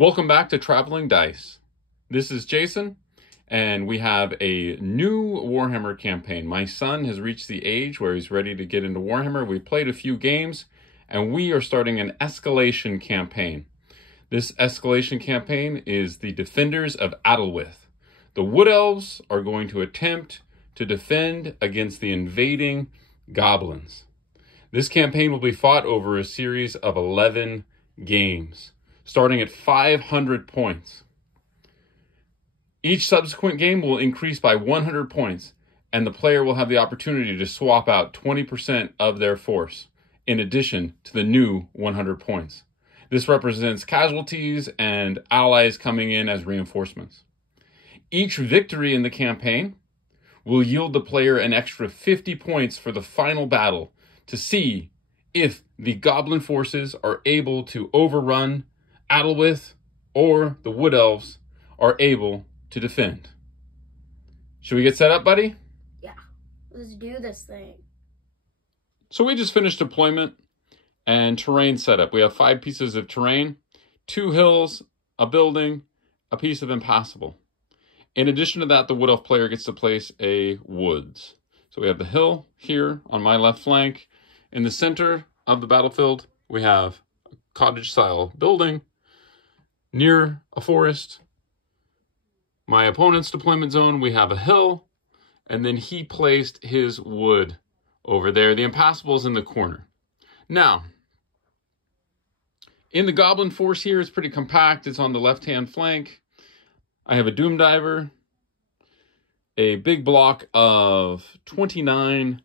Welcome back to Traveling Dice. This is Jason, and we have a new Warhammer campaign. My son has reached the age where he's ready to get into Warhammer. We've played a few games, and we are starting an Escalation campaign. This Escalation campaign is the Defenders of Atylwyth. The Wood Elves are going to attempt to defend against the invading Goblins. This campaign will be fought over a series of 11 games, starting at 500 points. Each subsequent game will increase by 100 points, and the player will have the opportunity to swap out 20% of their force, in addition to the new 100 points. This represents casualties and allies coming in as reinforcements. Each victory in the campaign will yield the player an extra 50 points for the final battle to see if the Goblin forces are able to overrun Atylwyth or the Wood Elves are able to defend. Should we get set up, buddy? Yeah, let's do this thing. So we just finished deployment and terrain setup. We have 5 pieces of terrain, 2 hills, a building, a piece of impassable. In addition to that, the Wood Elf player gets to place a woods. So we have the hill here on my left flank. In the center of the battlefield, we have a cottage-style building near a forest. My opponent's deployment zone, we have a hill, and then he placed his wood over there. The impassable is in the corner. Now, in the Goblin force here, it's pretty compact. It's on the left-hand flank. I have a Doom Diver, a big block of 29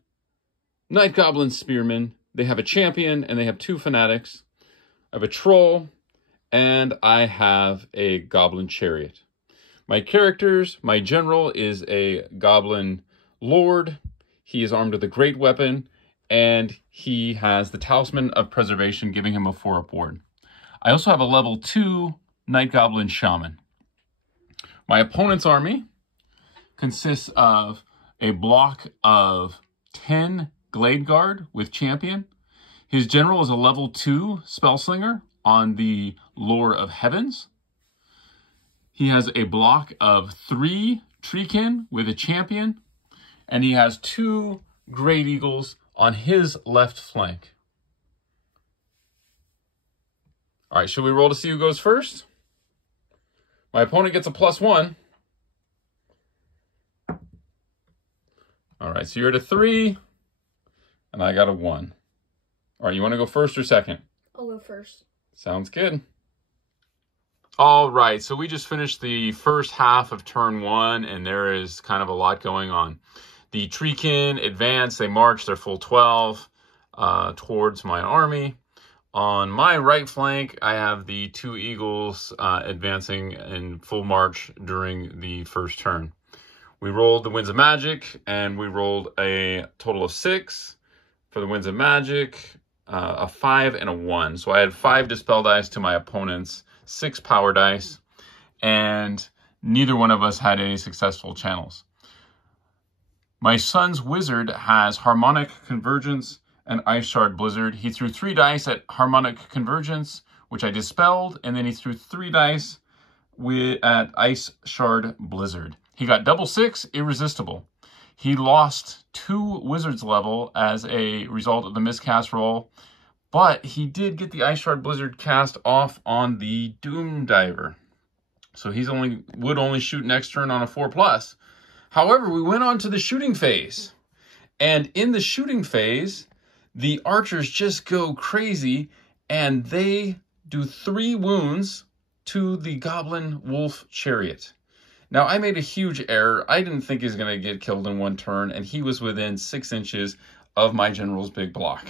Night Goblin Spearmen. They have a champion, and they have 2 fanatics. I have a troll, and I have a Goblin chariot. My characters, my general is a Goblin Lord. He is armed with a great weapon, and he has the Talisman of Preservation, giving him a 4-up ward. I also have a level 2 Night Goblin Shaman. My opponent's army consists of a block of 10 Glade Guard with champion. His general is a level 2 Spellslinger on the Lore of Heavens. He has a block of 3 Treekin with a champion, and he has 2 Great Eagles on his left flank. All right, should we roll to see who goes first? My opponent gets a +1. All right, so you're at a 3, and I got a 1. All right, you want to go first or second? I'll go first. Sounds good. All right, so we just finished the first half of turn 1, and there is kind of a lot going on. The Treekin advance, they march their full 12 towards my army. On my right flank, I have the 2 Eagles advancing in full march during the first turn. We rolled the Winds of Magic, and we rolled a total of 6 for the Winds of Magic, a 5 and a 1. So I had 5 Dispel dice to my opponent's 6 power dice, and neither one of us had any successful channels. My son's wizard has Harmonic Convergence and Ice Shard Blizzard. He threw 3 dice at Harmonic Convergence, which I dispelled, and then he threw 3 dice at Ice Shard Blizzard. He got double 6, Irresistible. He lost 2 wizard's level as a result of the miscast roll, but he did get the Ice Shard Blizzard cast off on the Doom Diver. So he's would only shoot next turn on a 4+. However, we went on to the shooting phase. And in the shooting phase, the archers just go crazy, and they do 3 wounds to the Goblin Wolf Chariot. Now, I made a huge error. I didn't think he was going to get killed in 1 turn, and he was within 6 inches of my general's big block.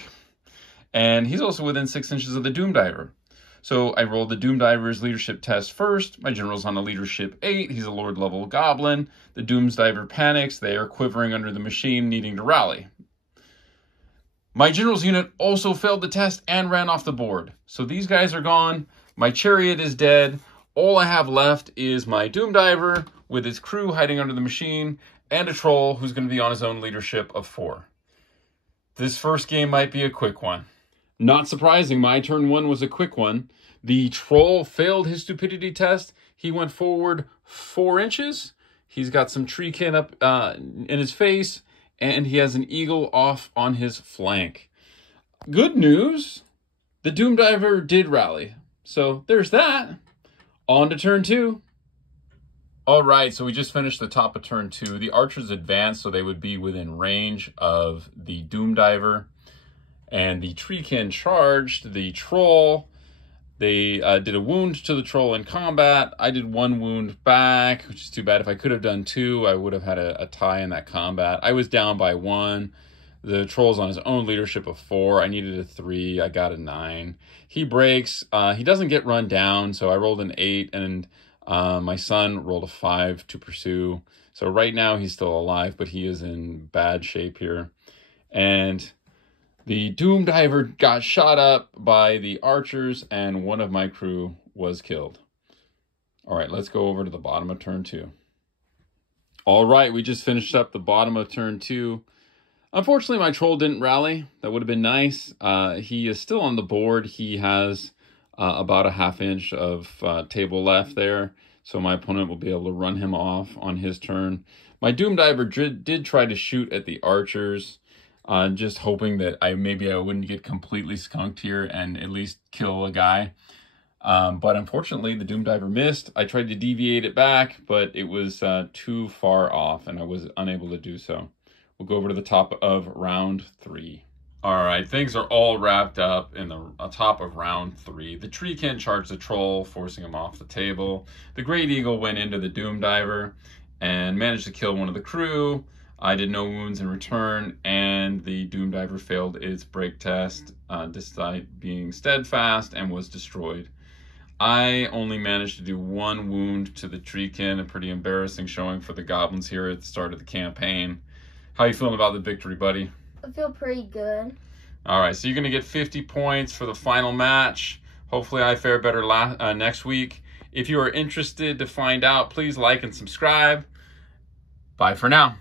And he's also within 6 inches of the Doom Diver. So I rolled the Doom Diver's leadership test first. My general's on a leadership 8. He's a Lord level Goblin. The Doom Diver panics. They are quivering under the machine, needing to rally. My general's unit also failed the test and ran off the board. So these guys are gone. My chariot is dead. All I have left is my Doom Diver with his crew hiding under the machine, and a troll who's going to be on his own leadership of 4. This first game might be a quick one. Not surprising, my turn 1 was a quick one. The troll failed his stupidity test. He went forward 4 inches. He's got some treekin up in his face, and he has an eagle off on his flank. Good news, the Doom Diver did rally. So there's that. On to turn 2. All right, so we just finished the top of turn 2. The archers advanced, so they would be within range of the Doom Diver. And the treekin charged the troll. They did a wound to the troll in combat. I did 1 wound back, which is too bad. If I could have done 2, I would have had a tie in that combat. I was down by 1. The troll's on his own leadership of 4. I needed a 3. I got a 9. He breaks. He doesn't get run down, so I rolled an 8, and my son rolled a 5 to pursue. So right now he's still alive, but he is in bad shape here. And the Doom Diver got shot up by the archers, and one of my crew was killed. All right, let's go over to the bottom of turn 2. All right, we just finished up the bottom of turn 2. Unfortunately, my troll didn't rally. That would have been nice. He is still on the board. He has about a ½ inch of table left there, so my opponent will be able to run him off on his turn. My Doom Diver did try to shoot at the archers, just hoping that maybe I wouldn't get completely skunked here and at least kill a guy. But unfortunately, the Doom Diver missed. I tried to deviate it back, but it was too far off, and I was unable to do so. We'll go over to the top of round 3. All right, things are all wrapped up in the top of round 3. The treekin charged the troll, forcing him off the table. The Great Eagle went into the Doom Diver and managed to kill one of the crew. I did no wounds in return, and the Doom Diver failed its break test, despite being steadfast, and was destroyed. I only managed to do 1 wound to the treekin, a pretty embarrassing showing for the goblins here at the start of the campaign. How you feeling about the victory, buddy? I feel pretty good. All right, so you're going to get 50 points for the final match. Hopefully I fare better next week. If you are interested to find out, please like and subscribe. Bye for now.